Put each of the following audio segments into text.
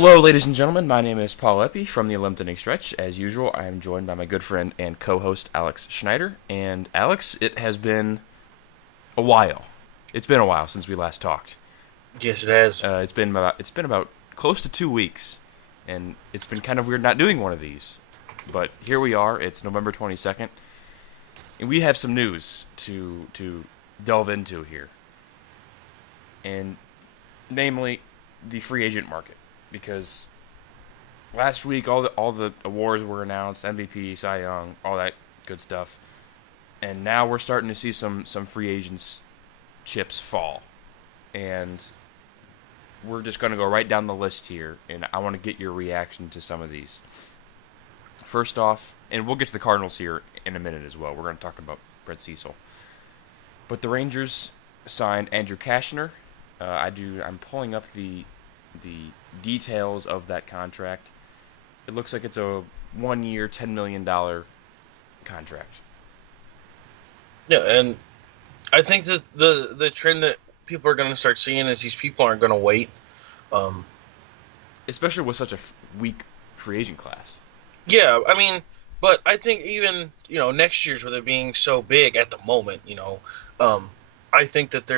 Hello, ladies and gentlemen. My name is Paul Epi from the Eliminating Stretch. As usual, I am joined by my good friend and co-host Alex Schneider. And Alex, it has been a while. It's been a while since we last talked. Yes, it has. It's been about close to 2 weeks, and it's been kind of weird not doing one of these. But here we are. It's November 22nd, and we have some news to delve into here, and namely the free agent market, because last week all the awards were announced, MVP, Cy Young, all that good stuff, and now we're starting to see some free agents chips fall, and we're just going to go right down the list here, and I want to get your reaction to some of these. First off, and we'll get to the Cardinals here in a minute as well. We're going to talk about Brett Cecil, but the Rangers signed Andrew Kashner. I'm pulling up the details of that contract. It looks like it's a 1 year, $10 million contract. Yeah, and I think that the trend that people are going to start seeing is these people aren't going to wait. Um, Especially with such a weak free agent class. yeah, I mean, but I think even next year's with it being so big at the moment, I think that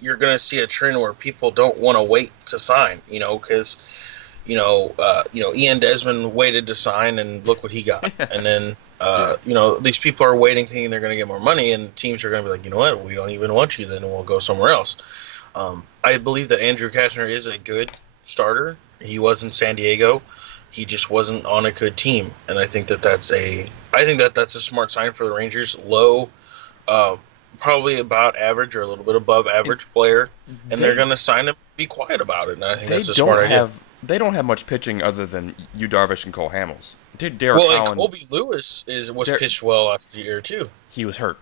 you're going to see a trend where people don't want to wait to sign, because Ian Desmond waited to sign, and look what he got. And then, Yeah. these people are waiting, thinking they're going to get more money, and teams are going to be like, you know what, we don't even want you, then we'll go somewhere else. I believe that Andrew Kastner is a good starter. He was in San Diego. He just wasn't on a good team, and I think that's a smart sign for the Rangers. Low, probably about average or a little bit above And average player, and they're they going to sign him. Be quiet about it, and I think they that's a smart don't idea. have much pitching other than Yu Darvish and Cole Hamels. Derek Well, and Holland, Colby Lewis was Der- pitched well last year too. he was hurt.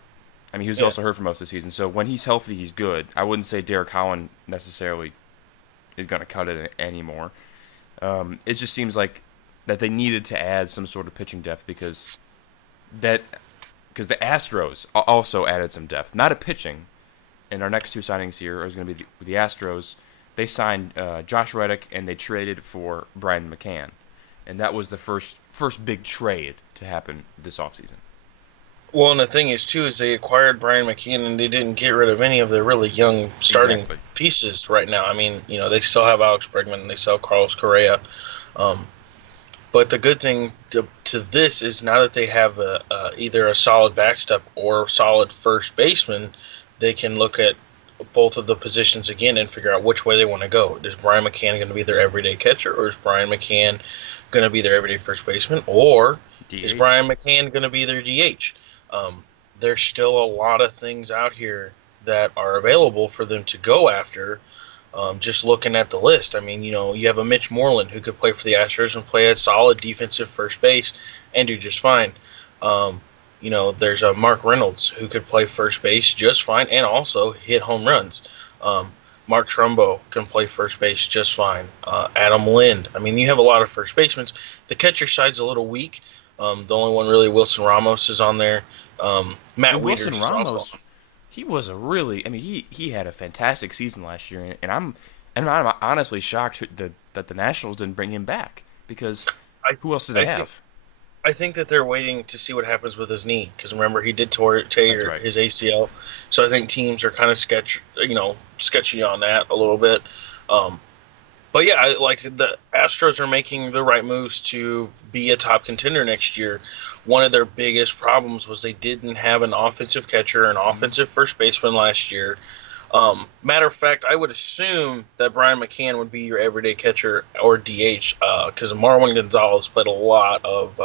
I mean, he was Yeah. also hurt for most of the season. So when he's healthy, he's good. I wouldn't say Derek Holland necessarily is going to cut it anymore. It just seems like that they needed to add some sort of pitching depth that because the Astros also added some depth, not a pitching. And our next two signings here is going to be the Astros. They signed Josh Reddick and they traded for Brian McCann, and that was the first big trade to happen this offseason. Well, and the thing is too is they acquired Brian McKeon and they didn't get rid of any of the really young starting Exactly. pieces right now. I mean, they still have Alex Bregman and they still have Carlos Correa. Um, but the good thing to this is now that they have either a solid backstop or solid first baseman, they can look at both of the positions again and figure out which way they want to go. Is Brian McCann going to be their everyday catcher, or is Brian McCann going to be their everyday first baseman, or is DH. Brian McCann going to be their DH? There's still a lot of things out here that are available for them to go after. Just looking at the list, I mean, you have a Mitch Moreland who could play for the Astros and play a solid defensive first base and do just fine. There's a Mark Reynolds who could play first base just fine and also hit home runs. Mark Trumbo can play first base just fine. Adam Lind. I mean, you have a lot of first basemen. The catcher side's a little weak. The only one really, Wilson Ramos, is on there. Matt And Wieters Wilson is also Ramos, on. he was a really, I mean, he had a fantastic season last year, and I'm honestly shocked that the Nationals didn't bring him back because I who else do they I think have? I think that they're waiting to see what happens with his knee because remember he did That's tear right. his ACL, so I think teams are kind of sketchy on that a little bit. Um, but yeah, like the Astros are making the right moves to be a top contender next year. One of their biggest problems was they didn't have an offensive catcher, an Mhm. offensive first baseman last year. Matter of fact, I would assume that Brian McCann would be your everyday catcher or DH because Marwin Gonzalez played a lot of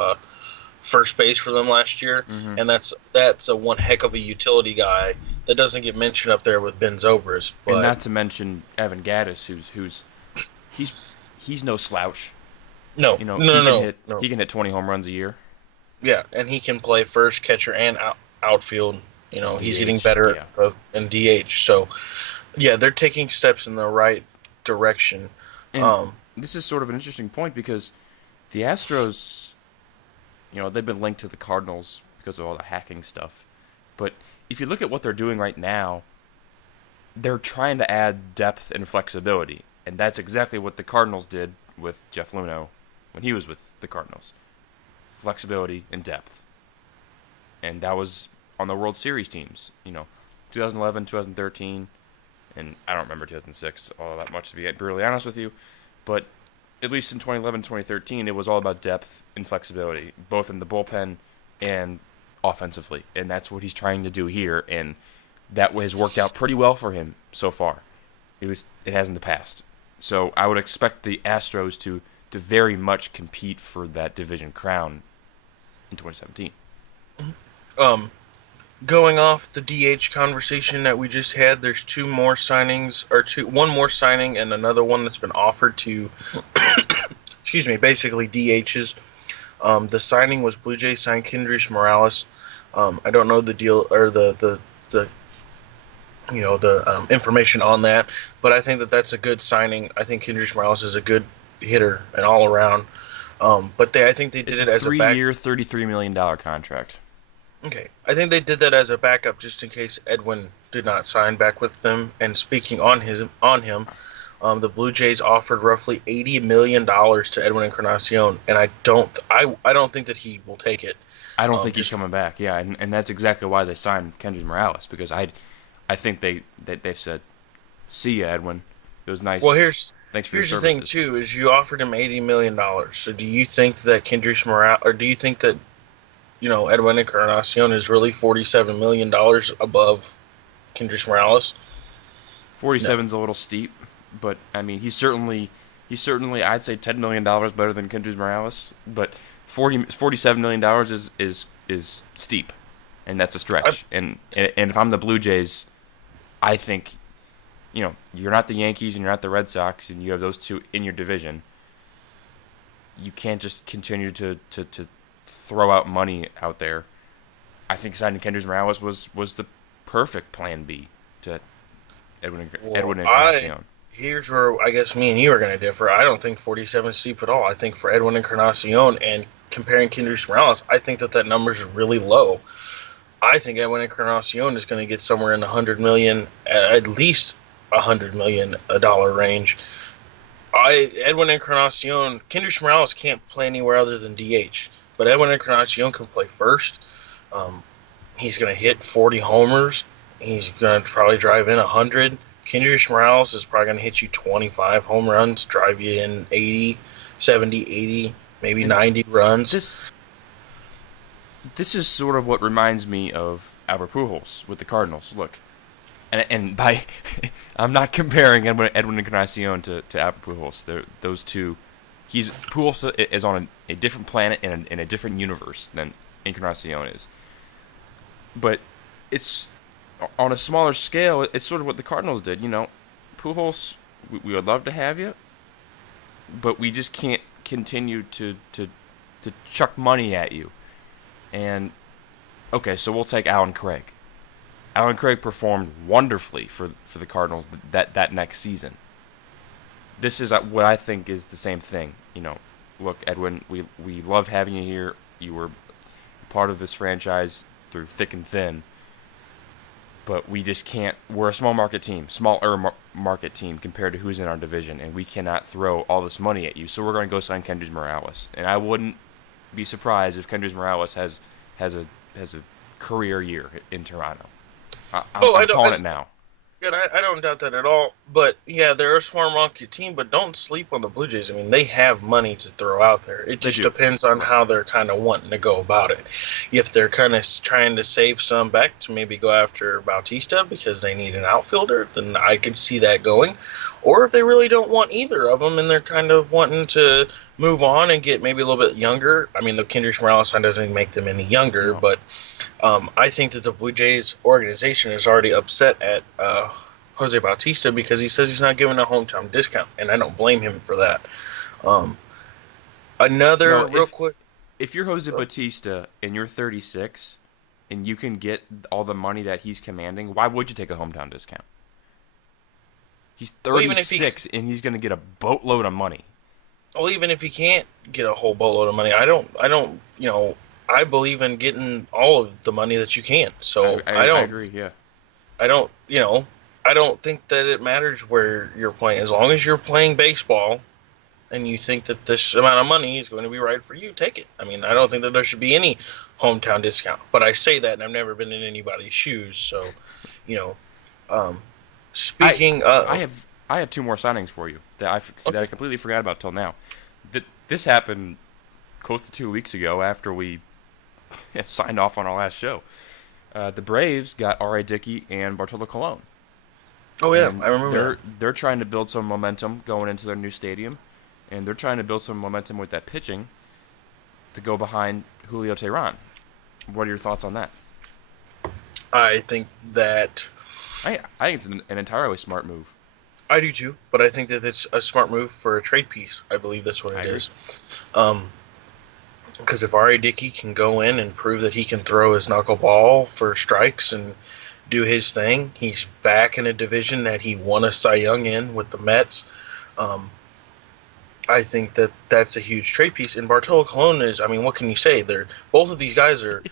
first base for them last year, Mhm. and that's a one heck of a utility guy that doesn't get mentioned up there with Ben Zobrist. And But not to mention Evan Gaddis, who's he's he's no slouch. no, You know, no, no, no, he can hit 20 home runs a year yeah, and he can play first catcher and outfield. and He's getting DH. better Yeah. in DH. So yeah, they're taking steps in the right direction. And Um, this is sort of an interesting point because the Astros, they've been linked to the Cardinals because of all the hacking stuff. But if you look at what they're doing right now, they're trying to add depth and flexibility. And that's exactly what the Cardinals did with Jeff Luhnow when he was with the Cardinals. Flexibility and depth. And that was on the World Series teams. 2011, 2013, and I don't remember 2006 all that much, to be brutally honest with you. But at least in 2011, 2013, it was all about depth and flexibility, both in the bullpen and offensively. And that's what he's trying to do here, and that has worked out pretty well for him so far. At least it has in the past. So I would expect the Astros to very much compete for that division crown in 2017. Going off the DH conversation that we just had, there's one more signing and another one that's been offered to, basically DHs. The signing was Blue Jays signed Kendrys Morales. I don't know the deal or the information on that, but I think that's a good signing. I think Kendrys Morales is a good hitter and all around. But I think they did it as a 3-year, $33 million contract. Okay, I think they did that as a backup just in case Edwin did not sign back with them. And speaking on him, the Blue Jays offered roughly $80 million to Edwin Encarnacion, and I don't think that he will take it. I don't think he's coming back. Yeah, and that's exactly why they signed Kendrys Morales, because I think they've said, "See ya, Edwin. It was nice. Well, thanks for your services." Here's the thing too: is you offered him $80 million. So do you think that Kendrys Morales, or do you think that Edwin Encarnacion is really $47 million above Kendrys Morales? 47's a little steep, but I mean he's certainly I'd say $10 million better than Kendrys Morales, but $47 million is steep, and that's a stretch. And if I'm the Blue Jays, I think you're not the Yankees and you're not the Red Sox, and you have those two in your division. You can't just continue to throw out money out there. I think signing Kendrys Morales was the perfect plan B to Edwin Encarnacion. Here's where I guess me and you are going to differ. I don't think 47 is steep at all. I think for Edwin Encarnacion and comparing Kendrys Morales, I think that number is really low. I think Edwin Encarnacion is going to get somewhere in the $100 million, at least $100 million range. Edwin Encarnacion, Kendrys Morales can't play anywhere other than DH. But Edwin Encarnacion can play first. He's going to hit 40 homers. He's going to probably drive in 100. Kendrys Morales is probably going to hit you 25 home runs, drive you in 80, 70, 80, maybe 90 runs. This is sort of what reminds me of Albert Pujols with the Cardinals. Look, and by I'm not comparing Edwin Encarnacion to Albert Pujols. Those two. Pujols is on a different planet and in a different universe than Encarnacion is. But it's on a smaller scale. It's sort of what the Cardinals did. Pujols, we would love to have you, but we just can't continue to chuck money at you. And okay, so we'll take Alan Craig. Alan Craig performed wonderfully for the Cardinals that next season. This is what I think is the same thing. Look, Edwin, we loved having you here. You were part of this franchise through thick and thin. But we just can't. We're a smaller market team compared to who's in our division, and we cannot throw all this money at you. So we're going to go sign Kendrys Morales, and I wouldn't be surprised if Kendrys Morales has a career year in Toronto. I'm calling it now. Good, I don't doubt that at all. But yeah, they're a smart market team, but don't sleep on the Blue Jays. I mean, they have money to throw out there. It just depends on how they're kind of wanting to go about it. If they're kind of trying to save some back to maybe go after Bautista because they need an outfielder, then I could see that going. Or if they really don't want either of them and they're kind of wanting to move on and get maybe a little bit younger. I mean, the Kendrys Morales sign doesn't make them any younger, but I think that the Blue Jays organization is already upset at Jose Bautista because he says he's not giving a hometown discount, and I don't blame him for that. If you're Jose Bautista and you're 36 and you can get all the money that he's commanding, why would you take a hometown discount? He's 36 and he's going to get a boatload of money. Well, even if he can't get a whole boatload of money, I believe in getting all of the money that you can. So I agree. Yeah. I don't think that it matters where you're playing as long as you're playing baseball and you think that this amount of money is going to be right for you, take it. I mean, I don't think that there should be any hometown discount. But I say that, and I've never been in anybody's shoes, so you know. Um, I speaking, I have two more signings for you that that I okay. completely forgot about till now. This happened close to 2 weeks ago after we signed off on our last show. The Braves got R.A. Dickey and Bartolo Colon, Oh yeah, and I remember that. they're trying to build some momentum going into their new stadium, and they're trying to build some momentum with that pitching to go behind Julio Teheran. What are your thoughts on that? I think that I think it's an entirely smart move. I do too, but I think that it's a smart move for a trade piece. I believe that's what I it agree. is. Um, because if R.A. Dickey can go in and prove that he can throw his knuckleball for strikes and do his thing, he's back in a division that he won a Cy Young in with the Mets. Um, I think that that's a huge trade piece. And Bartolo Colon is, I mean, what can you say? They're both of these guys are,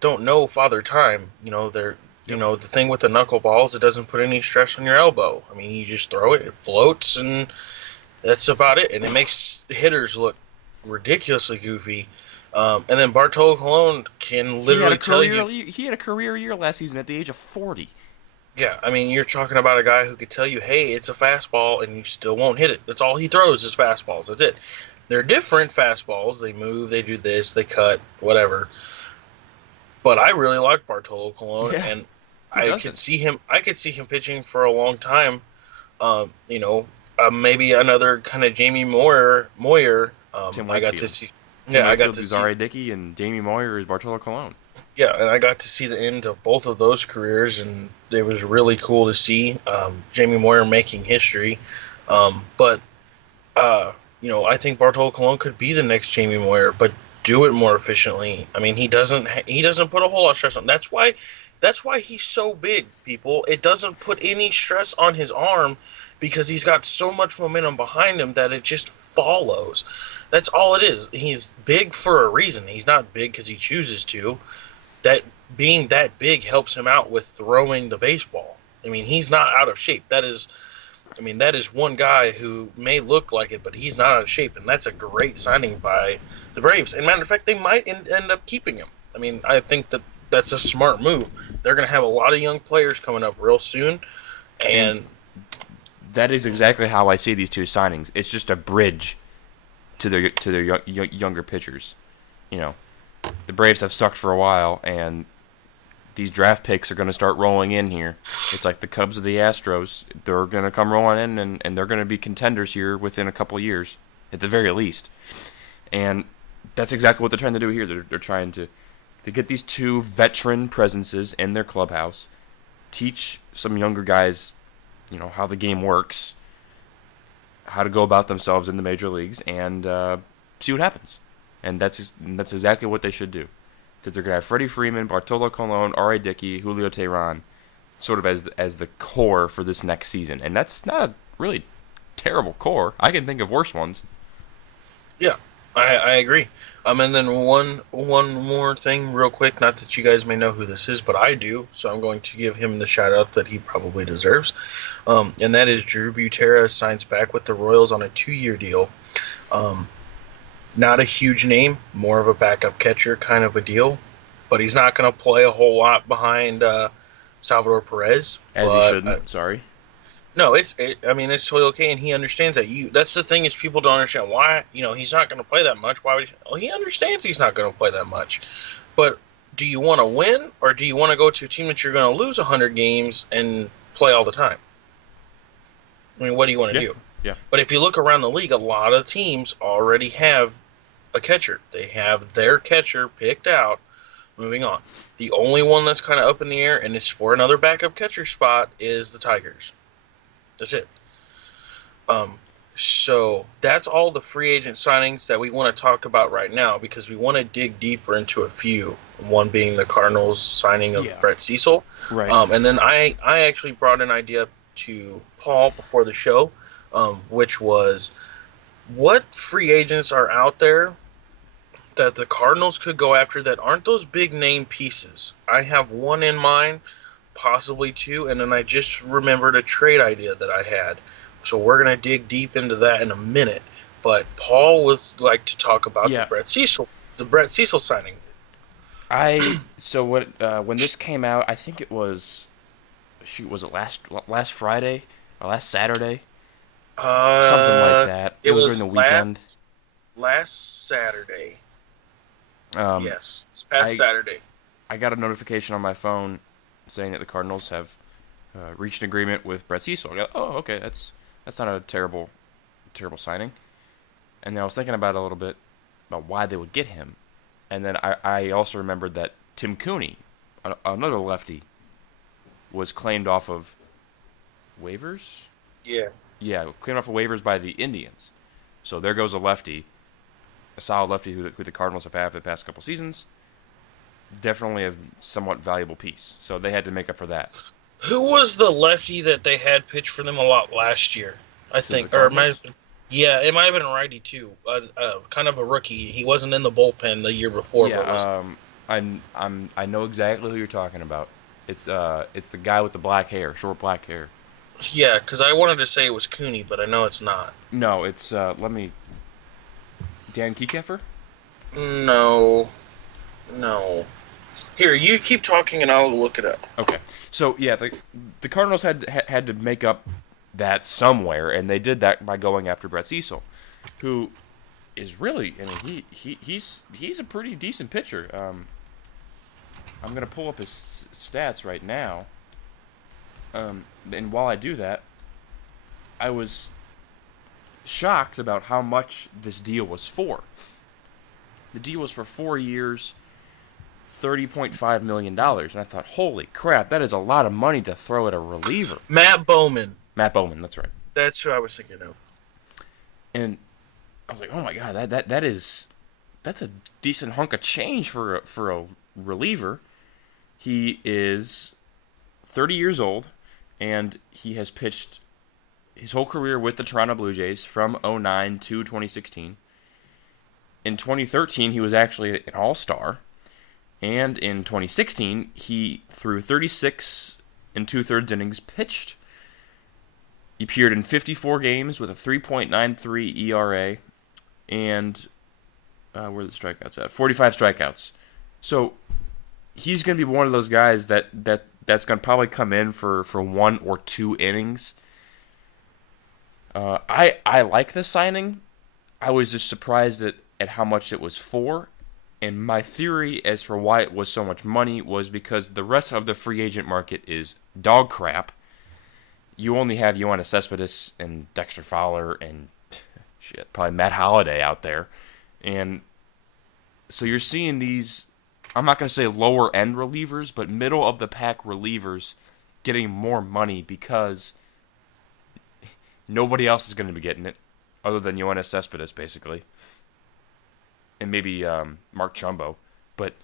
don't know father time. Yep. The thing with the knuckleballs, it doesn't put any stress on your elbow. I mean, you just throw it, it floats, and that's about it. And it makes hitters look ridiculously goofy. And then Bartolo Colon can literally tell you, He had a career year last season at the age of 40. yeah, I mean, you're talking about a guy who could tell you, hey, it's a fastball, and you still won't hit it. That's all he throws is fastballs. That's it. They're different fastballs. They move, they do this, they cut, whatever. But I really like Bartolo Colon, Yeah, and who I could doesn't? see him. I could see him pitching for a long time. Maybe another kind of Jamie Moyer. Tim I got to Wakefield. see. Tim Yeah, I got Wakefield to is see. R.A. Dickey, and Jamie Moyer is Bartolo Colon. Yeah, and I got to see the end of both of those careers, and it was really cool to see Jamie Moyer making history. But I think Bartolo Colon could be the next Jamie Moyer, but do it more efficiently. I mean, he doesn't put a whole lot of stress on. That's why he's so big, people. It doesn't put any stress on his arm because he's got so much momentum behind him that it just follows. That's all it is. He's big for a reason. He's not big because he chooses to. That being that big helps him out with throwing the baseball. I mean, he's not out of shape. That is one guy who may look like it, but he's not out of shape, and that's a great signing by the Braves. And matter of fact, they might end up keeping him. I mean, I think that that's a smart move. They're going to have a lot of young players coming up real soon, And and that is exactly how I see these two signings. It's just a bridge to their younger pitchers. You know, the Braves have sucked for a while, and these draft picks are going to start rolling in here. It's like the Cubs of the Astros. They're going to come rolling in, and they're going to be contenders here within a couple of years, at the very least. And that's exactly what they're trying to do here. They're trying to get these two veteran presences in their clubhouse, teach some younger guys, how the game works, how to go about themselves in the major leagues, and see what happens. And that's exactly what they should do, because they're gonna have Freddie Freeman, Bartolo Colon, R.A. Dickey, Julio Teheran, sort of as the core for this next season. And that's not a really terrible core. I can think of worse ones. yeah, I agree. And then one more thing, real quick. Not that you guys may know who this is, but I do. So I'm going to give him the shout out that he probably deserves. And that is Drew Butera signs back with the Royals on a 2-year deal. Um, Not a huge name, more of a backup catcher kind of a deal, but he's not going to play a whole lot behind Salvador Perez. As he But shouldn't. Sorry. no, it's totally okay, and he understands that. That's the thing is people don't understand why he's not going to play that much. Why would he? Well, he understands he's not going to play that much, but do you want to win or do you want to go to a team that you're going to lose 100 games and play all the time? I mean, what do you want to Yeah. do? Yeah. But if you look around the league, a lot of teams already have a catcher. They have their catcher picked out. Moving on. The only one that's kind of up in the air, and it's for another backup catcher spot, is the Tigers. That's it. Um, so that's all the free agent signings that we want to talk about right now because we want to dig deeper into a few. One being the Cardinals signing of Yeah. Brett Cecil. Right. And then I actually brought an idea to Paul before the show, which was what free agents are out there that the Cardinals could go after that aren't those big name pieces. I have one in mind, possibly two, and then I just remembered a trade idea that I had. So we're going to dig deep into that in a minute. But Paul would like to talk about Yeah, The Brett Cecil signing. so when this came out, I think it was, shoot, was it last Friday or last Saturday, something like Uh, that. It it was during was the weekend. last Saturday. Um, Yes, it's past I Saturday. I got a notification on my phone saying that the Cardinals have reached an agreement with Brett Cecil. I go, oh, okay, that's not a terrible signing. And then I was thinking about it a little bit about why they would get him, and then I also remembered that Tim Cooney, another lefty, was claimed off of waivers. Yeah. Yeah, claimed off of waivers by the Indians. So there goes a lefty, a solid lefty who the Cardinals have had for the past couple seasons. Definitely a somewhat valuable piece. So they had to make up for that. Who was the lefty that they had pitch for them a lot last year? I To the think, or it might have Cardinals? been, yeah, it might have been a righty too. Kind of a rookie. He wasn't in the bullpen the year before, Yeah, but was I know exactly who you're talking about. It's the guy with the black hair, short black hair. yeah. Because I wanted to say it was Cooney, but I know it's not. No, it's let me Dan Kiekeffer? No, no. Here, you keep talking and I'll look it up. Okay. So yeah, the Cardinals had to make up that somewhere, and they did that by going after Brett Cecil, who is really, I mean, he's a pretty decent pitcher. I'm gonna pull up his stats right now. And while I do that, I was shocked about how much this deal was for. The deal was for 4 years, $30.5 million, and I thought, holy crap, that is a lot of money to throw at a reliever. Matt Bowman. Matt Bowman, that's right. That's who I was thinking of. And I was like, oh my god, that's a decent hunk of change for a reliever. He is 30 years old, and he has pitched his whole career with the Toronto Blue Jays from '09 to 2016. In 2013, he was actually an All-Star, and in 2016, he threw 36 and two-thirds innings pitched. He appeared in 54 games with a 3.93 ERA, and where are the strikeouts at? 45 strikeouts. So he's going to be one of those guys that's going to probably come in for 1 or 2 innings. I like the signing. I was just surprised at how much it was for. And my theory as for why it was so much money was because the rest of the free agent market is dog crap. You only have Yoenis Cespedes and Dexter Fowler and shit, probably Matt Holliday out there. And so you're seeing these, I'm not going to say lower end relievers, but middle of the pack relievers getting more money because nobody else is going to be getting it other than Yoenis Cespedes, basically. And maybe Mark Chumbo. But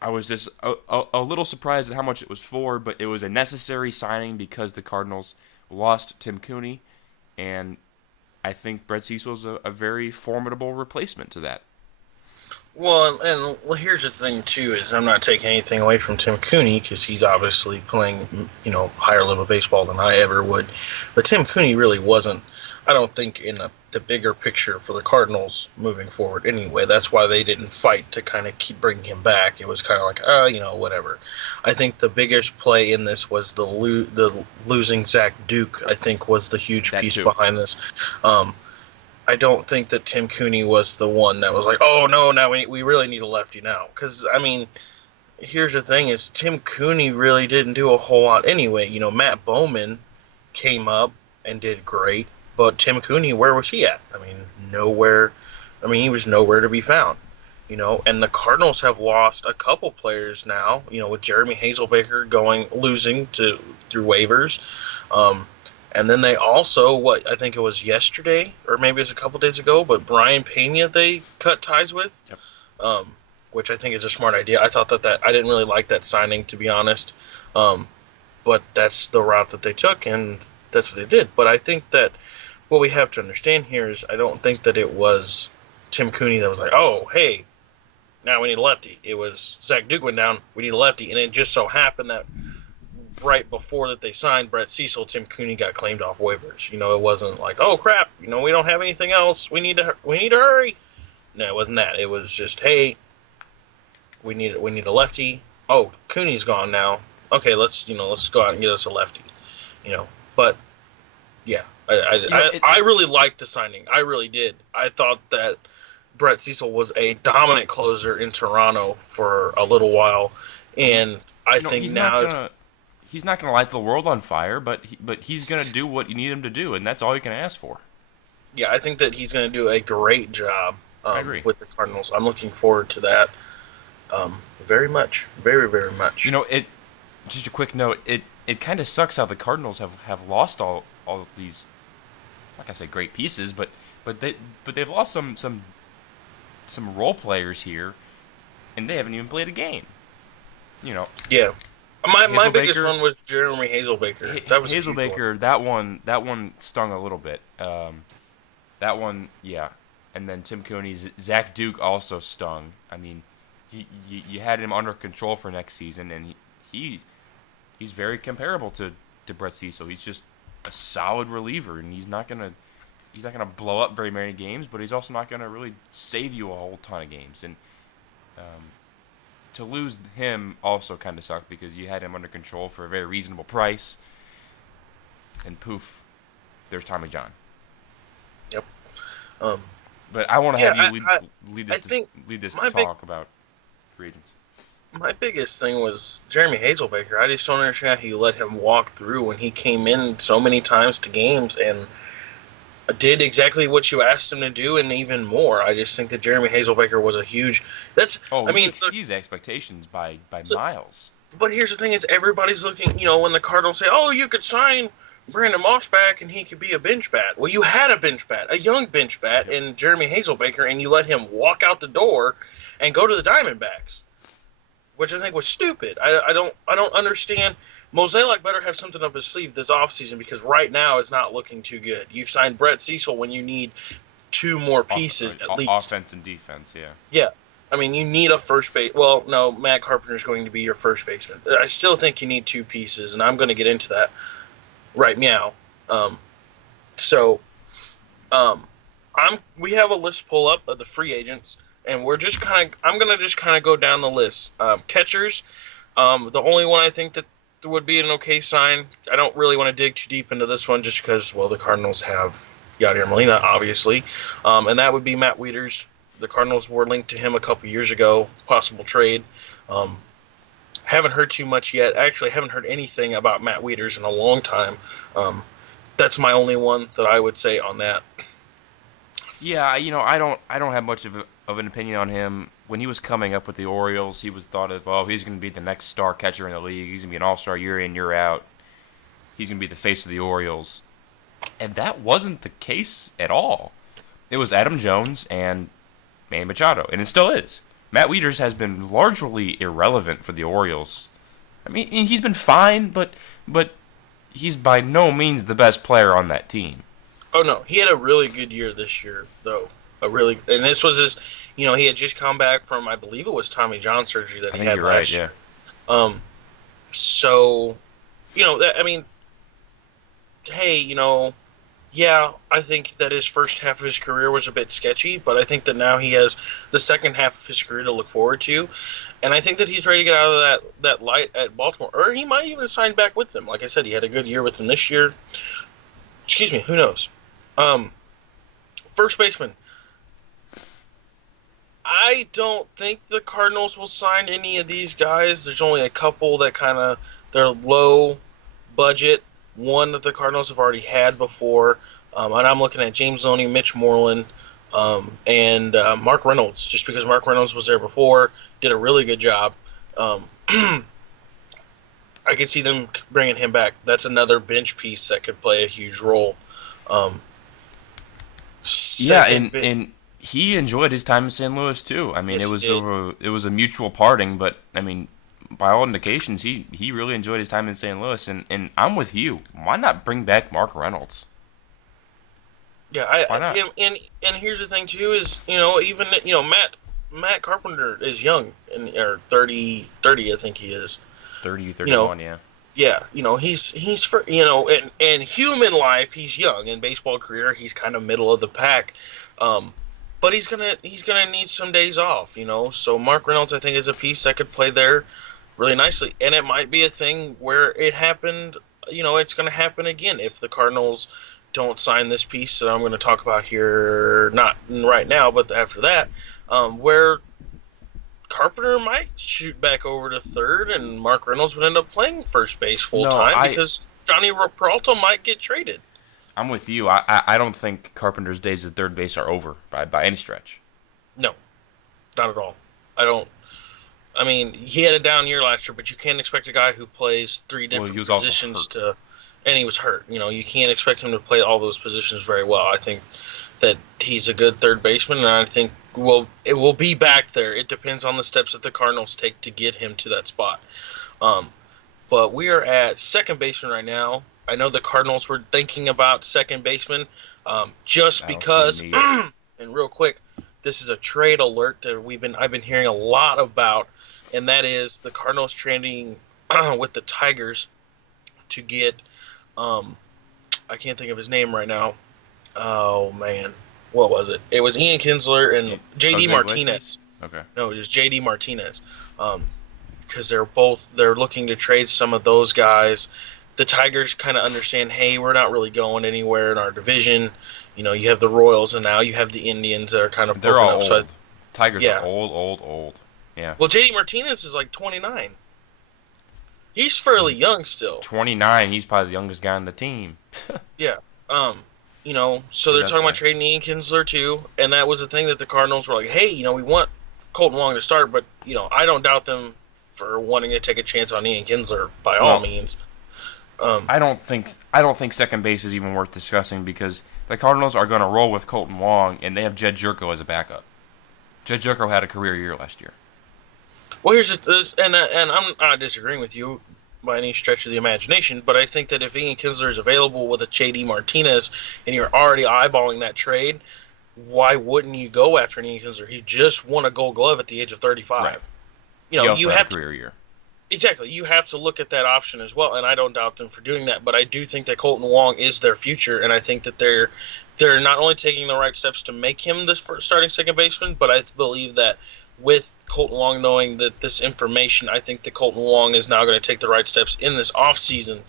I was just a little surprised at how much it was for, but it was a necessary signing because the Cardinals lost Tim Cooney, and I think Brett Cecil is a very formidable replacement to that. Well, and here's the thing too: is I'm not taking anything away from Tim Cooney because he's obviously playing, higher level baseball than I ever would. But Tim Cooney really wasn't. I don't think in the bigger picture for the Cardinals moving forward. Anyway, that's why they didn't fight to kind of keep bringing him back. It was kind of like, whatever. I think the biggest play in this was the losing Zach Duke. I think was the huge That piece too. behind this. I don't think that Tim Cooney was the one that was like, oh, no, now we really need a lefty now. Because, here's the thing is Tim Cooney really didn't do a whole lot anyway. Matt Bowman came up and did great. But Tim Cooney, where was he at? Nowhere. He was nowhere to be found. And the Cardinals have lost a couple players now, with Jeremy Hazelbaker losing through waivers. And then they also, I think it was yesterday, or maybe it was a couple days ago, but Brian Pena they cut ties with, Yep. which I think is a smart idea. I thought that I didn't really like that signing, to be honest, but that's the route that they took, and that's what they did. But I think that what we have to understand here is I don't think that it was Tim Cooney that was like, oh, hey, now we need a lefty. It was Zach Duke went down, we need a lefty, and it just so happened that right before that they signed Brett Cecil, Tim Cooney got claimed off waivers. It wasn't like, oh crap, we don't have anything else. We need to hurry. No, it wasn't that. It was just, hey, we need a lefty. Oh, Cooney's gone now. Okay, let's go out and get us a lefty. But yeah, I really liked the signing. I really did. I thought that Brett Cecil was a dominant closer in Toronto for a little while, and I think he's not gonna light the world on fire, but he's gonna do what you need him to do, and that's all you can ask for. Yeah, I think that he's gonna do a great job I agree. with the Cardinals. I'm looking forward to that very much, very very much. Just a quick note. It kind of sucks how the Cardinals have lost all of these, like I say, great pieces, but they've lost some role players here, and they haven't even played a game. Yeah. My biggest one was Jeremy Hazelbaker. That was Hazelbaker. That one stung a little bit. That one, yeah. And then Tim Cooney's Zach Duke also stung. I mean, you had him under control for next season, and he's very comparable to Brett Cecil. He's just a solid reliever, and he's not gonna blow up very many games, but he's also not gonna really save you a whole ton of games. And to lose him also kind of sucked because you had him under control for a very reasonable price, and poof, there's Tommy John. Yep. But I want to have you lead this talk about free agents. My biggest thing was Jeremy Hazelbaker. I just don't understand how you let him walk through when he came in so many times to games and did exactly what you asked him to do and even more. I just think that Jeremy Hazelbaker was a huge. He exceeded expectations by miles. But here's the thing: is everybody's looking. When the Cardinals say, "Oh, you could sign Brandon Moss back and he could be a bench bat." Well, you had a bench bat, a young bench bat, in Jeremy Hazelbaker, and you let him walk out the door and go to the Diamondbacks, which I think was stupid. I don't understand. Mozeliak better have something up his sleeve this offseason because right now it's not looking too good. You've signed Brett Cecil when you need two more pieces at least. Offense and defense, yeah. Yeah. I mean, you need a first base. Well, no, Matt Carpenter's going to be your first baseman. I still think you need two pieces, and I'm going to get into that right meow. We have a list pull up of the free agents, and I'm going to just kind of go down the list. Catchers, the only one I think that would be an okay sign. I don't really want to dig too deep into this one just because, well, the Cardinals have Yadier Molina, obviously, and that would be Matt Wieters. The Cardinals were linked to him a couple years ago, possible trade. Haven't heard too much yet. Actually, haven't heard anything about Matt Wieters in a long time. That's my only one that I would say on that. Yeah, I don't have much of an opinion on him. When he was coming up with the Orioles, he was thought of, he's going to be the next star catcher in the league. He's going to be an all-star year in, year out. He's going to be the face of the Orioles. And that wasn't the case at all. It was Adam Jones and Manny Machado, and it still is. Matt Wieters has been largely irrelevant for the Orioles. I mean, he's been fine, but he's by no means the best player on that team. Oh, no. He had a really good year this year, though. And this was his, he had just come back from, I believe it was Tommy John surgery that he had last year. Yeah. Yeah, I think that his first half of his career was a bit sketchy, but I think that now he has the second half of his career to look forward to. And I think that he's ready to get out of that light at Baltimore. Or he might even sign back with them. Like I said, he had a good year with them this year. Excuse me, who knows? First baseman. I don't think the Cardinals will sign any of these guys. There's only a couple that they're low budget. One that the Cardinals have already had before. And I'm looking at James Loney, Mitch Moreland, and Mark Reynolds, just because Mark Reynolds was there before, did a really good job. I could see them bringing him back. That's another bench piece that could play a huge role. And he enjoyed his time in St. Louis too. I mean, yes, it was a mutual parting, but I mean, by all indications, he really enjoyed his time in St. Louis, and I'm with you. Why not bring back Mark Reynolds? Yeah, why not? And here's the thing too is even Matt Carpenter is young or 30 I think he is. 30, 31, yeah. Yeah, he's for in human life he's young. In baseball career he's kind of middle of the pack, um, but he's gonna need some days off. So Mark Reynolds I think is a piece that could play there really nicely, and it might be a thing where it happened. It's gonna happen again if the Cardinals don't sign this piece that I'm going to talk about here, not right now, but after that, where Carpenter might shoot back over to third, and Mark Reynolds would end up playing first base full No, time because Johnny Peralta might get traded. I'm with you. I don't think Carpenter's days at third base are over by any stretch. No, not at all. I don't. I mean, he had a down year last year, but you can't expect a guy who plays three Well, different he was also positions hurt. and he was hurt. You can't expect him to play all those positions very well. I think that he's a good third baseman, and I think it will be back there. It depends on the steps that the Cardinals take to get him to that spot. Um, but we are at second baseman right now. I know the Cardinals were thinking about second baseman, just I don't see a because. need. And real quick, this is a trade alert that I've been hearing a lot about, and that is the Cardinals trading with the Tigers to get. I can't think of his name right now. Oh man, what was it? It was Ian Kinsler and JD Jose Martinez. Iglesias? Okay. No, it was JD Martinez. Because they're looking to trade some of those guys. The Tigers kind of understand, hey, we're not really going anywhere in our division. You have the Royals, and now you have the Indians that are kind of They're poking all up. old. Tigers yeah. are old. Yeah. Well, JD Martinez is like 29. He's fairly young still. 29. He's probably the youngest guy on the team. Yeah. So they're That's talking about fair. trading Ian Kinsler too, and that was the thing that the Cardinals were like, hey, we want Colton Wong to start, but I don't doubt them for wanting to take a chance on Ian Kinsler by all Well, means. I don't think second base is even worth discussing because the Cardinals are going to roll with Colton Wong, and they have Jed Jerko as a backup. Jed Jerko had a career year last year. Well, here's just this, and I'm not disagreeing with you by any stretch of the imagination, but I think that if Ian Kinsler is available with a JD Martinez and you're already eyeballing that trade, why wouldn't you go after Ian Kinsler? He just won a Gold Glove at the age of 35. Right. You He also you had have a to, career year. exactly. You have to look at that option as well, and I don't doubt them for doing that. But I do think that Colton Wong is their future, and I think that they're not only taking the right steps to make him the starting second baseman, but I believe that with Colton Wong knowing that this information, I think that Colton Wong is now going to take the right steps in this offseason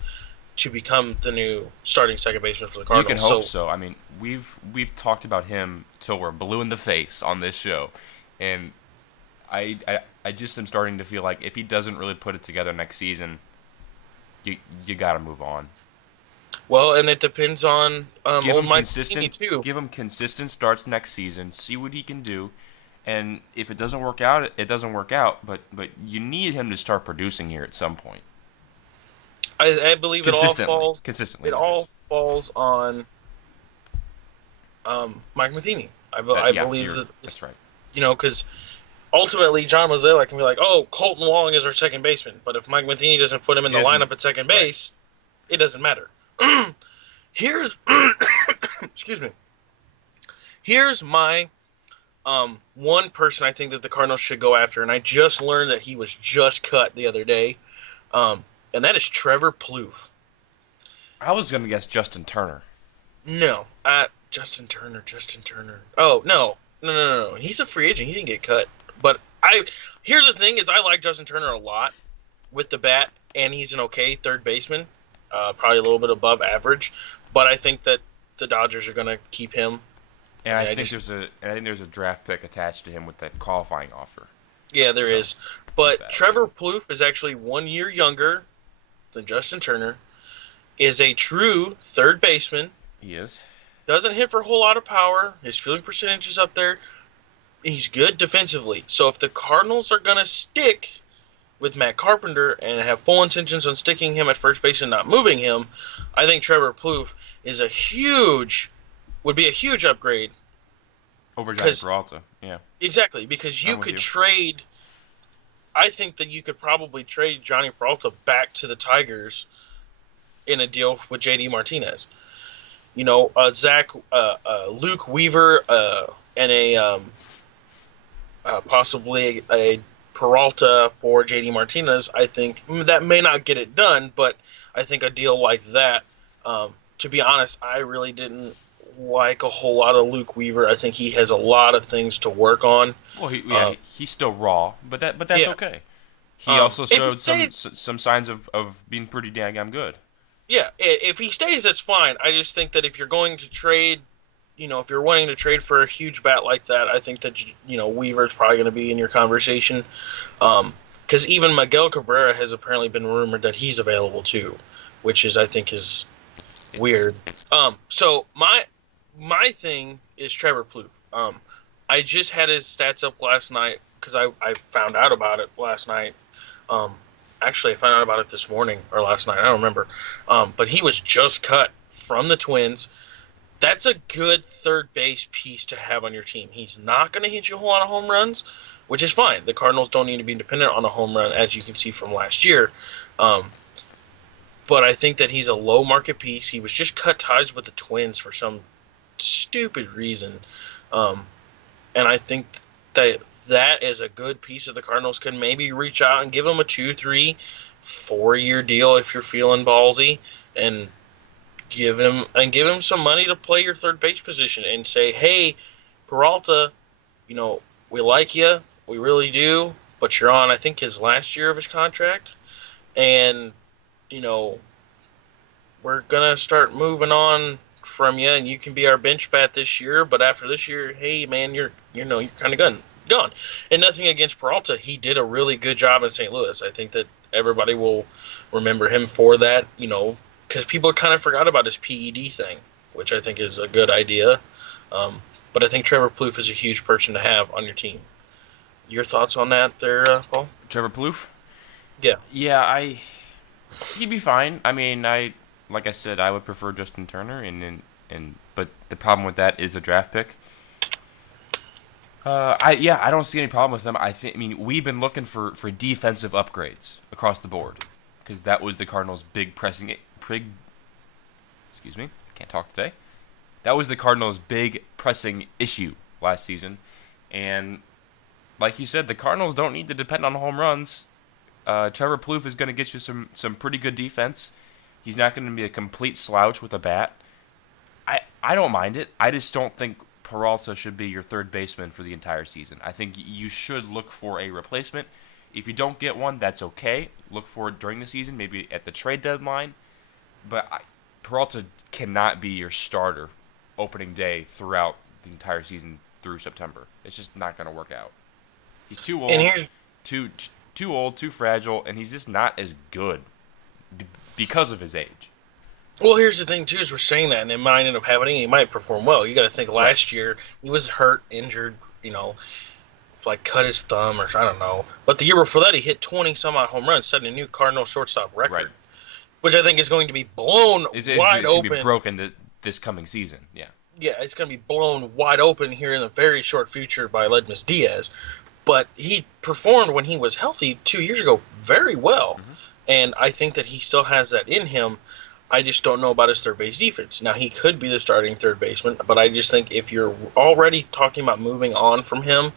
to become the new starting second baseman for the You Cardinals. can hope so. I mean, we've talked about him till we're blue in the face on this show, and I just am starting to feel like if he doesn't really put it together next season, you got to move on. Well, and it depends on Give old him Mike consistent. Matheny too. Give him consistent starts next season. See what he can do, and if it doesn't work out, it doesn't work out. But you need him to start producing here at some point. I believe it all falls. Consistently. It all falls on Mike Matheny. I Yeah, believe that that's right. because ultimately John Mozeliak can be like, oh, Colton Wong is our second baseman, but if Mike Matheny doesn't put him in the lineup at second base, it doesn't matter. Here's excuse me. Here's my one person I think that the Cardinals should go after, and I just learned that he was just cut the other day, and that is Trevor Plouffe. I was gonna guess Justin Turner. No, Justin Turner. Oh no. He's a free agent. He didn't get cut. But here's the thing: is I like Justin Turner a lot with the bat, and he's an okay third baseman, probably a little bit above average. But I think that the Dodgers are going to keep him. And I think there's a draft pick attached to him with that qualifying offer. Yeah, there is. But bad. Trevor Plouffe is actually 1 year younger than Justin Turner. Is a true third baseman. He is. Doesn't hit for a whole lot of power. His fielding percentage is up there. He's good defensively. So if the Cardinals are going to stick with Matt Carpenter and have full intentions on sticking him at first base and not moving him, I think Trevor Plouffe is would be a huge upgrade. Over Johnny Peralta, yeah. Exactly, because you could trade. I think that you could probably trade Johnny Peralta back to the Tigers in a deal with JD Martinez. Luke Weaver, and possibly a Peralta for JD Martinez, I think that may not get it done, but I think a deal like that, to be honest, I really didn't like a whole lot of Luke Weaver. I think he has a lot of things to work on. Well, he's still raw, but that's Yeah. okay. He also If he showed stays, some signs of being pretty damn good. yeah, if he stays, that's fine. I just think that if you're going to trade, if you're wanting to trade for a huge bat like that, I think that Weaver's probably going to be in your conversation. Because even Miguel Cabrera has apparently been rumored that he's available too, which I think is weird. So my thing is Trevor Plouffe. I just had his stats up last night because I found out about it last night. Actually, I found out about it this morning or last night. I don't remember. But he was just cut from the Twins. That's a good third base piece to have on your team. He's not going to hit you a whole lot of home runs, which is fine. The Cardinals don't need to be dependent on a home run, as you can see from last year. But I think that he's a low market piece. He was just cut ties with the Twins for some stupid reason. And I think that is a good piece that the Cardinals can maybe reach out and give him a 2, 3, 4-year deal if you're feeling ballsy, and give him some money to play your third base position and say, hey, Peralta, we like you, we really do, but you're on, I think, his last year of his contract, and we're gonna start moving on from you, and you can be our bench bat this year, but after this year, hey man, you're kind of gone. And nothing against Peralta, he did a really good job in St. Louis. I think that everybody will remember him for that, because people kind of forgot about his PED thing, which I think is a good idea. But I think Trevor Plouffe is a huge person to have on your team. Your thoughts on that there, Paul? Trevor Plouffe? Yeah, he'd be fine. I mean, like I said, I would prefer Justin Turner, but the problem with that is the draft pick. I don't see any problem with them. We've been looking for defensive upgrades across the board because that was the Cardinals' big pressing. Excuse me, I can't talk today. That was the Cardinals' big pressing issue last season, and like you said, the Cardinals don't need to depend on home runs. Trevor Plouffe is going to get you some pretty good defense. He's not going to be a complete slouch with a bat. I don't mind it. I just don't think Peralta should be your third baseman for the entire season. I think you should look for a replacement. If you don't get one, that's okay. Look for it during the season, maybe at the trade deadline. But Peralta cannot be your starter opening day throughout the entire season through September. It's just not going to work out. He's too old, too old, too fragile, and he's just not as good because of his age. Well, here's the thing, too, is we're saying that, and it might end up happening. He might perform well. You got to think last year he was hurt, injured, cut his thumb or I don't know. But the year before that, he hit 20-some-odd home runs, setting a new Cardinal shortstop record, which I think is going to be blown wide open. It's going to be broken this coming season, yeah. Yeah, it's going to be blown wide open here in the very short future by Ledmus Diaz. But he performed when he was healthy 2 years ago very well. Mm-hmm. And I think that he still has that in him. I just don't know about his third base defense. Now, he could be the starting third baseman, but I just think if you're already talking about moving on from him,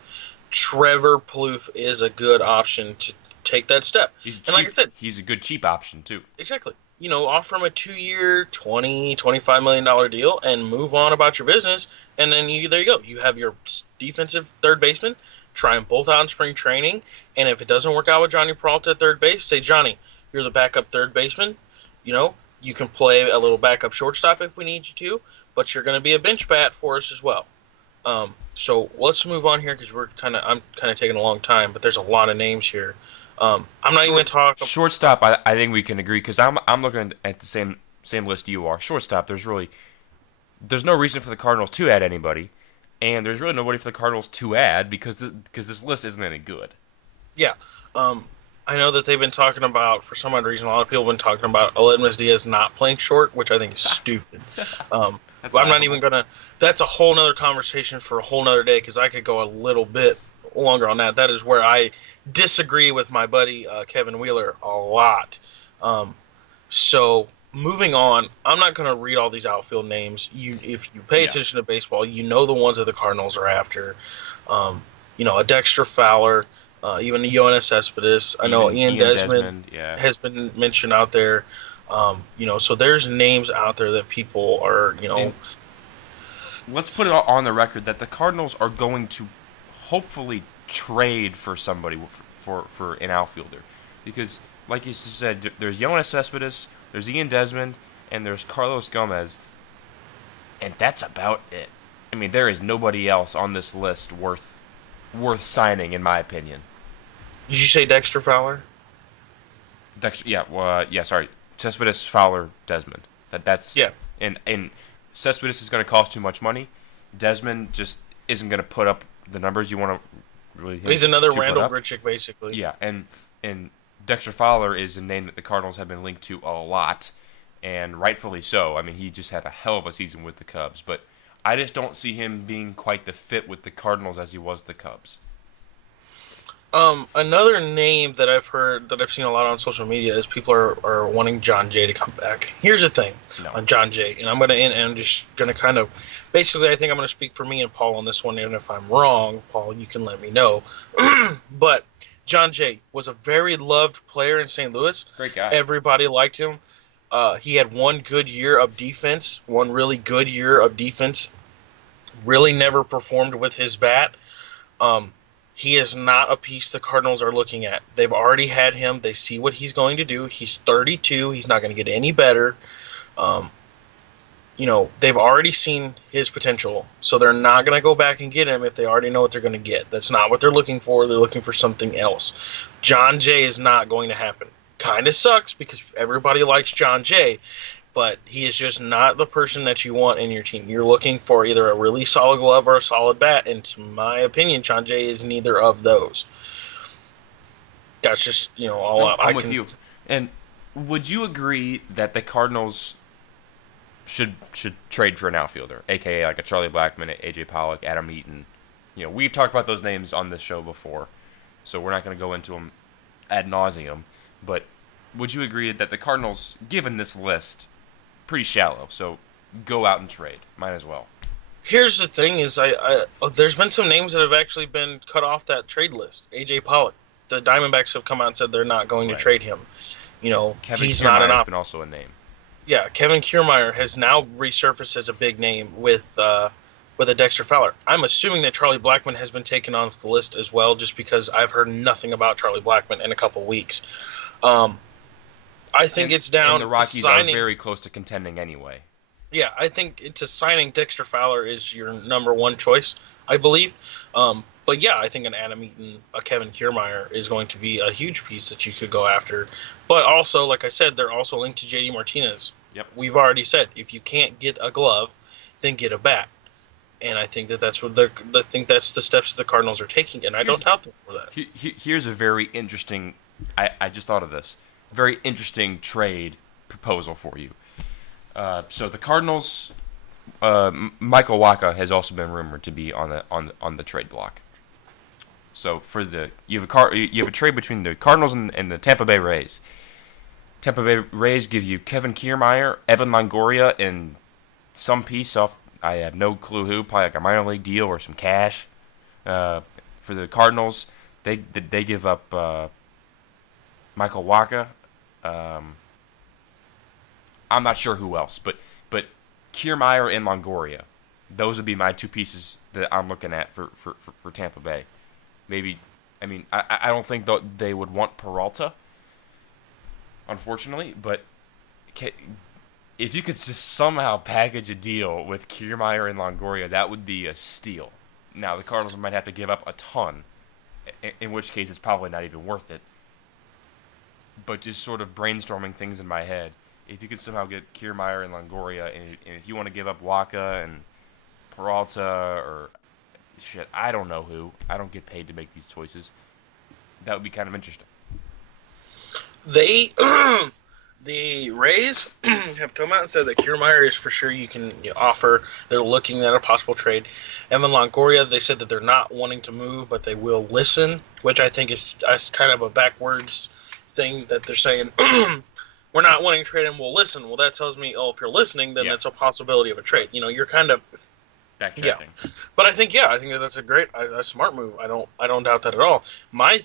Trevor Plouffe is a good option to take that step. Like I said, he's a good cheap option, too. Exactly. Offer him a 2-year, $25 million deal and move on about your business, and then there you go. You have your defensive third baseman. Try them both out in spring training, and if it doesn't work out with Johnny Peralta at third base, say, Johnny, you're the backup third baseman. You can play a little backup shortstop if we need you to, but you're going to be a bench bat for us as well. So let's move on here because I'm kind of taking a long time, but there's a lot of names here. I'm not even going to talk. Shortstop, I think we can agree because I'm looking at the same list you are. Shortstop, there's no reason for the Cardinals to add anybody, and there's really nobody for the Cardinals to add because this list isn't any good. Yeah. I know that they've been talking about, for some odd reason, a lot of people have been talking about Aledmus Diaz not playing short, which I think is stupid. I'm not even going to – that's a whole nother conversation for a whole nother day because I could go a little bit longer on that. That is where I disagree with my buddy Kevin Wheeler a lot. So moving on, I'm not going to read all these outfield names. If you pay attention to baseball, you know the ones that the Cardinals are after. A Dexter Fowler – even Yoenis Cespedes. I know Even Ian Ian Desmond Desmond, yeah. has been mentioned out there. So there's names out there that people are, And let's put it on the record that the Cardinals are going to hopefully trade for somebody for an outfielder, because like you just said, there's Yoenis Cespedes, there's Ian Desmond, and there's Carlos Gomez, and that's about it. I mean, there is nobody else on this list worth signing, in my opinion. did you say Dexter Fowler? Dexter, yeah, yeah, sorry, Cespedes, Fowler, Desmond. That's Yeah, and Cespedes is going to cost too much money. Desmond just isn't going to put up the numbers you want to really him he's another to put Randall up. Grichuk, basically. Yeah, and Dexter Fowler is a name that the Cardinals have been linked to a lot, and rightfully so. I mean, he just had a hell of a season with the Cubs, but I just don't see him being quite the fit with the Cardinals as he was the Cubs. Another name that I've heard that I've seen a lot on social media is people are wanting John Jay to come back. Here's the thing No. on John Jay, and I'm just gonna kind of basically I think I'm gonna speak for me and Paul on this one, and if I'm wrong, Paul, you can let me know. But John Jay was a very loved player in St. Louis. Great guy. Everybody liked him. He had one good year of defense, one really good year of defense. Really never performed with his bat. He is not a piece the Cardinals are looking at. They've already had him. They see what he's going to do. He's 32. He's not going to get any better. Um, they've already seen his potential. So they're not going to go back and get him if they already know what they're going to get. That's not what they're looking for. They're looking for something else. John Jay is not going to happen. Kind of sucks because everybody likes John Jay, but he is just not the person that you want in your team. You're looking for either a really solid glove or a solid bat, and to my opinion, John Jay is neither of those. That's just all No, I I'm with can. you. And would you agree that the Cardinals should trade for an outfielder, aka like a Charlie Blackmon, AJ Pollock, Adam Eaton? We've talked about those names on this show before, so we're not going to go into them ad nauseum. But would you agree that the Cardinals, given this list, pretty shallow, so go out and trade? Might as well. Here's the thing: is there's been some names that have actually been cut off that trade list. AJ Pollock, the Diamondbacks have come out and said they're not going to Right. trade him. Kevin He's not an Kiermaier has option. been also a name. Yeah, Kevin Kiermaier has now resurfaced as a big name with a Dexter Fowler. I'm assuming that Charlie Blackmon has been taken off the list as well, just because I've heard nothing about Charlie Blackmon in a couple weeks. I think it's down And the to Rockies signing. are very close to contending anyway. Yeah, I think signing Dexter Fowler is your number one choice, I believe. But yeah, I think an Adam Eaton, a Kevin Kiermaier is going to be a huge piece that you could go after. But also, like I said, they're also linked to JD Martinez. Yep. We've already said if you can't get a glove, then get a bat. And I think that's what I think that's the steps the Cardinals are taking, and I don't doubt them for that. Here's a very interesting. I just thought of this. Very interesting trade proposal for you. So the Cardinals, Michael Waka has also been rumored to be on the trade block. So you have a trade between the Cardinals and the Tampa Bay Rays. Tampa Bay Rays give you Kevin Kiermaier, Evan Longoria, and some piece off. I have no clue who. Probably like a minor league deal or some cash. For the Cardinals, they give up Michael Waka. I'm not sure who else, but Kiermaier and Longoria, those would be my two pieces that I'm looking at for Tampa Bay. Maybe, I don't think they would want Peralta, unfortunately, but if you could just somehow package a deal with Kiermaier and Longoria, that would be a steal. Now, the Cardinals might have to give up a ton, in which case it's probably not even worth it. But just sort of brainstorming things in my head, if you could somehow get Kiermaier and Longoria, and if you want to give up Waka and Peralta or shit, I don't know who. I don't get paid to make these choices. That would be kind of interesting. They, the Rays have come out and said that Kiermaier is for sure you can offer. They're looking at a possible trade. Evan Longoria, they said that they're not wanting to move, but they will listen, which I think is kind of a backwards thing that they're saying. We're not wanting to trade him, we'll listen. Well, that tells me, if you're listening, then Yeah. that's a possibility of a trade. You're kind of Yeah, backtracking. but I think that's a smart move. I don't doubt that at all. My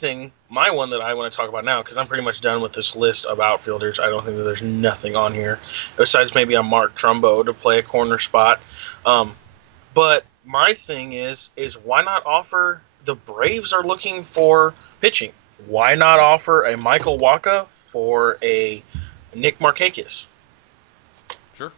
one that I want to talk about now, because I'm pretty much done with this list of outfielders. I don't think that there's nothing on here besides maybe a Mark Trumbo to play a corner spot. But my thing is why not offer? The Braves are looking for pitching. Why not offer a Michael Wacha for a Nick Markakis? Sure.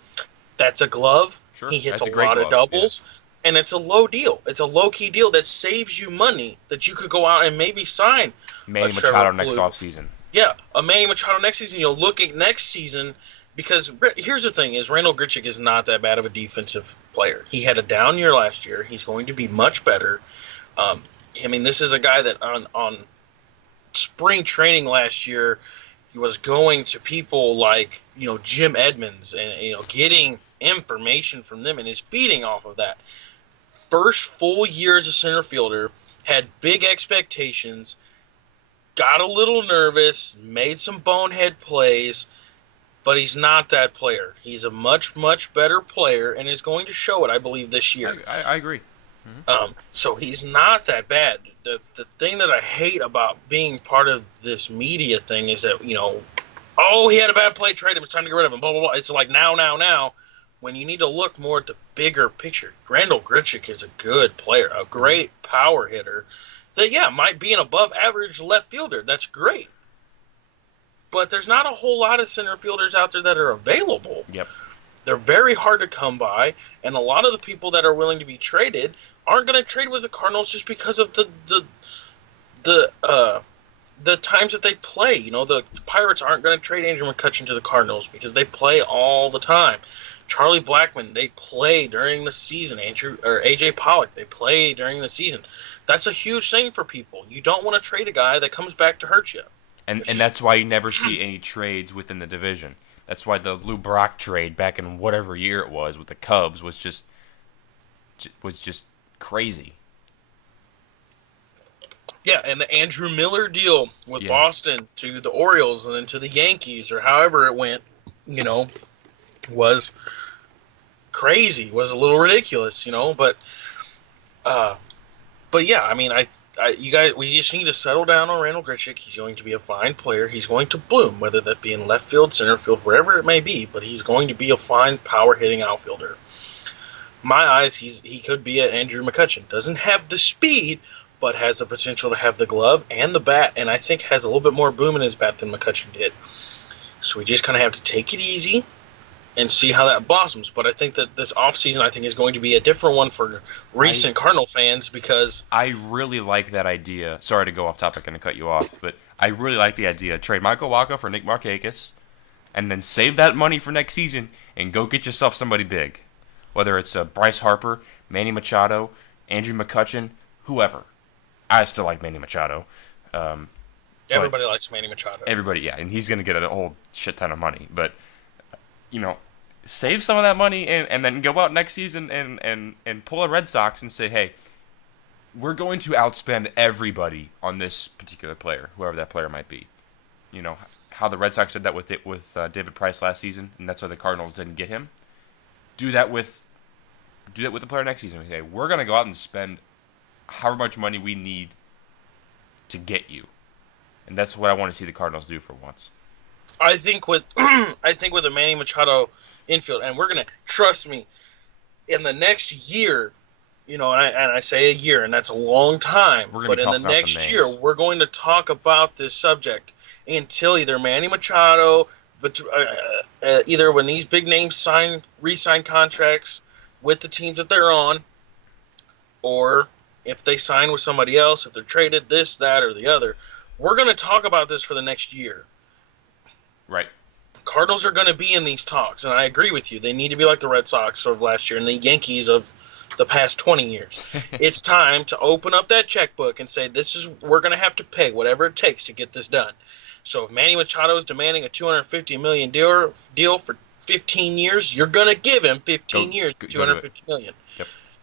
That's a glove. Sure. He hits That's a a great lot of glove. doubles, and it's a low deal. It's a low key deal that saves you money that you could go out and maybe sign Manny a Trevor Machado next Plouffe. offseason. Yeah, a Manny Machado next season. You'll look at next season because here's the thing: is Randall Grichuk is not that bad of a defensive player. He had a down year last year. He's going to be much better. I mean, this is a guy that on spring training last year, he was going to people like Jim Edmonds and getting information from them and is feeding off of that. First full year as a center fielder, had big expectations, got a little nervous, made some bonehead plays, but he's not that player. He's a much, much better player and is going to show it, I believe, this year. I agree. So he's not that bad. The thing that I hate about being part of this media thing is that, oh, he had a bad play, trade him, it's time to get rid of him, blah, blah, blah. It's like now, when you need to look more at the bigger picture. Randall Grichuk is a good player, a great power hitter that, might be an above average left fielder. That's great. But there's not a whole lot of center fielders out there that are available. Yep. They're very hard to come by, and a lot of the people that are willing to be traded aren't going to trade with the Cardinals just because of the times that they play. The Pirates aren't going to trade Andrew McCutchen to the Cardinals because they play all the time. Charlie Blackmon, they play during the season. AJ Pollock, they play during the season. That's a huge thing for people. You don't want to trade a guy that comes back to hurt you. And that's why you never see any trades within the division. That's why the Lou Brock trade back in whatever year it was with the Cubs was just crazy. Yeah, and the Andrew Miller deal with Boston to the Orioles and then to the Yankees or however it went, was crazy, was a little ridiculous, but yeah, I mean, you guys, we just need to settle down on Randall Grichuk. He's going to be a fine player. He's going to bloom, whether that be in left field, center field, wherever it may be. But he's going to be a fine power hitting outfielder. My eyes, he could be an Andrew McCutchen. Doesn't have the speed, but has the potential to have the glove and the bat, and I think has a little bit more boom in his bat than McCutchen did. So we just kind of have to take it easy and see how that blossoms. But I think that this offseason, I think, is going to be a different one for recent Cardinal fans because I really like that idea. Sorry to go off topic and to cut you off, but I really like the idea. Trade Michael Wacha for Nick Markakis, and then save that money for next season and go get yourself somebody big. Whether it's Bryce Harper, Manny Machado, Andrew McCutchen, whoever. I still like Manny Machado. everybody likes Manny Machado. Everybody, yeah, and he's going to get a whole shit ton of money. But, save some of that money and then go out next season and pull a Red Sox and say, hey, we're going to outspend everybody on this particular player, whoever that player might be. How the Red Sox did that with David Price last season, and that's why the Cardinals didn't get him. Do that with the player next season. Okay, we're going to go out and spend however much money we need to get you. And that's what I want to see the Cardinals do for once. I think with the Manny Machado infield, and we're gonna trust me, in the next year, and I say a year, and that's a long time. But in the next year, we're going to talk about this subject until either Manny Machado, but either when these big names re-sign contracts with the teams that they're on, or if they sign with somebody else, if they're traded, this, that, or the other. We're going to talk about this for the next year. Right. Cardinals are going to be in these talks, and I agree with you. They need to be like the Red Sox of last year and the Yankees of the past 20 years. It's time to open up that checkbook and say, we're going to have to pay whatever it takes to get this done. So if Manny Machado is demanding a $250 million deal for 15 years, you're going to give him 15 years, $250 million.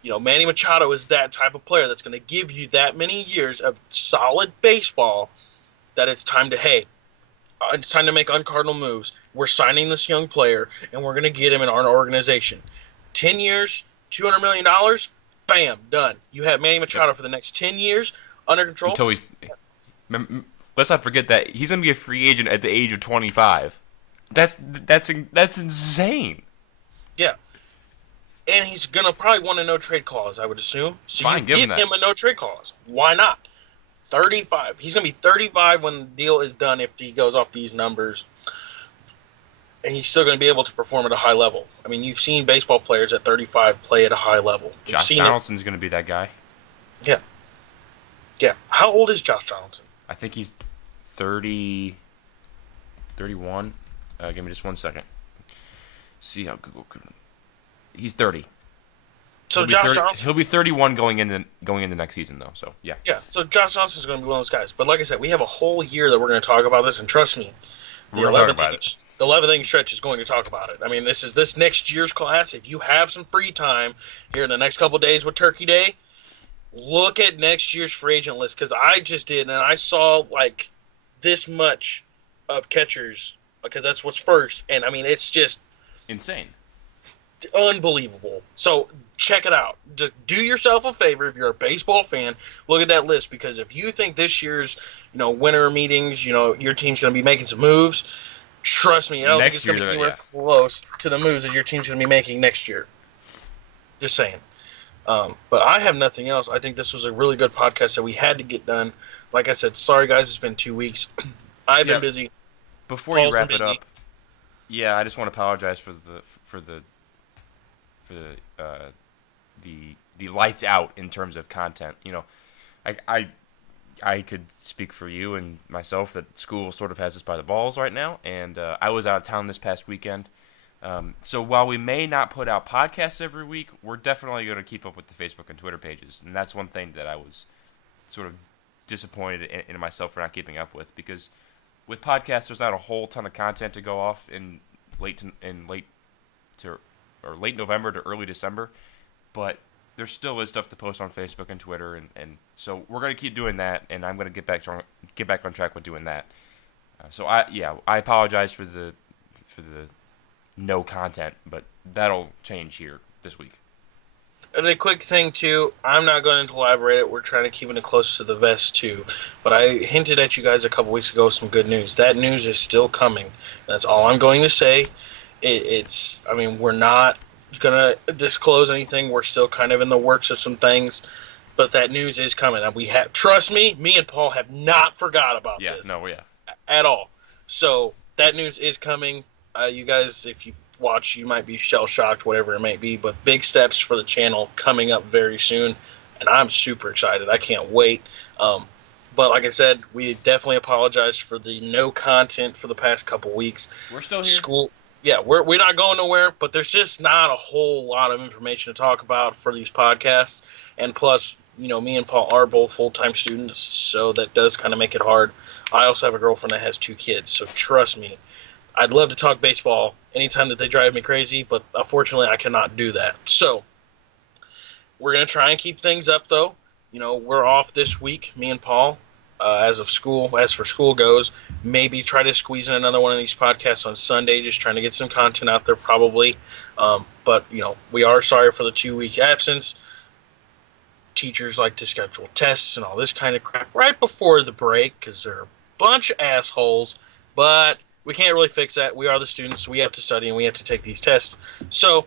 Yep. Manny Machado is that type of player that's going to give you that many years of solid baseball that it's time to make uncardinal moves. We're signing this young player, and we're going to get him in our organization. 10 years, $200 million, bam, done. You have Manny Machado for the next 10 years under control. Until he's. Let's not forget that he's gonna be a free agent at the age of 25. That's insane. Yeah. And he's going to probably want a no-trade clause, I would assume. So Fine, you give him a no-trade clause. Why not? 35. He's going to be 35 when the deal is done if he goes off these numbers. And he's still going to be able to perform at a high level. I mean, you've seen baseball players at 35 play at a high level. Josh Donaldson's going to be that guy. Yeah. Yeah. How old is Josh Donaldson? I think he's 30, 31. Give me just 1 second. See how Google could. He's 30. So Josh Donaldson, he'll be 31 going into next season though. So yeah. Yeah. So Josh Donaldson is going to be one of those guys. But like I said, we have a whole year that we're going to talk about this, and trust me, the 11th inning stretch is going to talk about it. I mean, this next year's class. If you have some free time here in the next couple of days with Turkey Day, look at next year's free agent list, because I just did, and I saw like this much of catchers, because that's what's first, and I mean it's just insane, unbelievable. So check it out. Just do yourself a favor if you're a baseball fan. Look at that list, because if you think this year's winter meetings, your team's going to be making some moves, trust me, I don't think it's going to be anywhere close to the moves that your team's going to be making next year. Just saying. But I have nothing else. I think this was a really good podcast that we had to get done. Like I said, sorry guys, it's been 2 weeks. I've been busy. Before you wrap it up, I just want to apologize for the lights out in terms of content. I could speak for you and myself that school sort of has us by the balls right now, and I was out of town this past weekend. So while we may not put out podcasts every week, we're definitely going to keep up with the Facebook and Twitter pages, and that's one thing that I was sort of disappointed in myself for not keeping up with, because with podcasts, there's not a whole ton of content to go off in late November to early December, but there still is stuff to post on Facebook and Twitter, and so we're going to keep doing that, and I'm going to get back on track with doing that. So I apologize for the no content, but that'll change here this week. And a quick thing too, I'm not going to elaborate it. We're trying to keep it close to the vest too. But I hinted at you guys a couple weeks ago some good news. That news is still coming. That's all I'm going to say. We're not going to disclose anything. We're still kind of in the works of some things, but that news is coming. And trust me and Paul have not forgot about this. At all. So that news is coming. You guys, if you watch, you might be shell-shocked, whatever it may be, but big steps for the channel coming up very soon, and I'm super excited. I can't wait. But like I said, we definitely apologize for the no content for the past couple weeks. We're still here. We're not going nowhere, but there's just not a whole lot of information to talk about for these podcasts, and plus, me and Paul are both full-time students, so that does kind of make it hard. I also have a girlfriend that has 2 kids, so trust me, I'd love to talk baseball anytime that they drive me crazy, but unfortunately I cannot do that. So we're going to try and keep things up, though. We're off this week, me and Paul, as for school goes. Maybe try to squeeze in another one of these podcasts on Sunday, just trying to get some content out there probably. But we are sorry for the 2-week absence. Teachers like to schedule tests and all this kind of crap right before the break because they're a bunch of assholes, but we can't really fix that. We are the students. We have to study, and we have to take these tests. So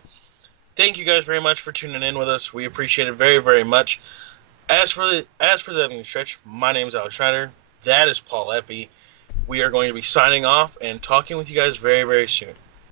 thank you guys very much for tuning in with us. We appreciate it very, very much. As for the ending stretch, my name is Alex Schneider. That is Paul Eppy. We are going to be signing off and talking with you guys very, very soon.